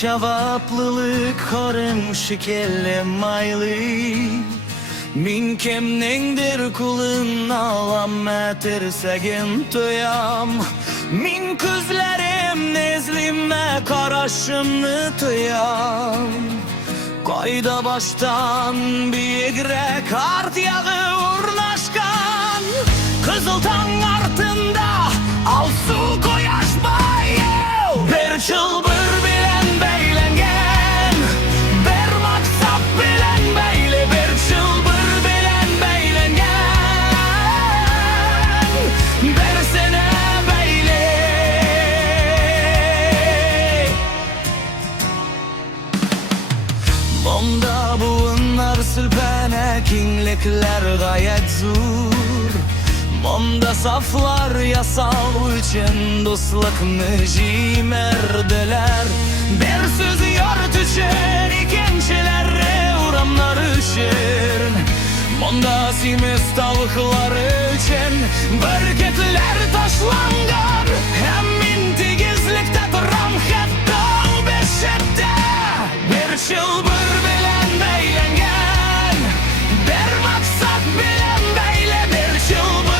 cavaplılık korun şekilli maylı. Min kimningdir kulun alamet ersegin tuyam. Min közlerim nezlime karaşımны tuyam. Kayda baştan biyegrek art yağı urnaşkan. Kızıl taң artında al su koyaş bayıl. Bir çılbır bilen beylengen, bir maksat bilen beyle. Bir çılbır bilen beylengen, bir sene beyle. Onda buğunlar sülpene kinglikler gayet zur. Onda saflar yasal için dostluk mücimerdeler. Bir söz yort için ikinçilere uğramlar için. Onda simiz tavuklar için berketler taşlangar. Hem intigizlikte duram hatta o beşette. Bir çılbır bilen beylengen, bir maksat bilen beyle. Bir çılbır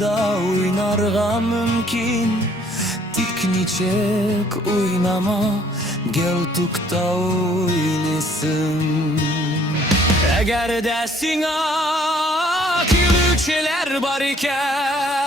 da oynarga mümkün. Tikniçek oynama, gel tukta oynasın. Eğer de sina külükçeler bar iken,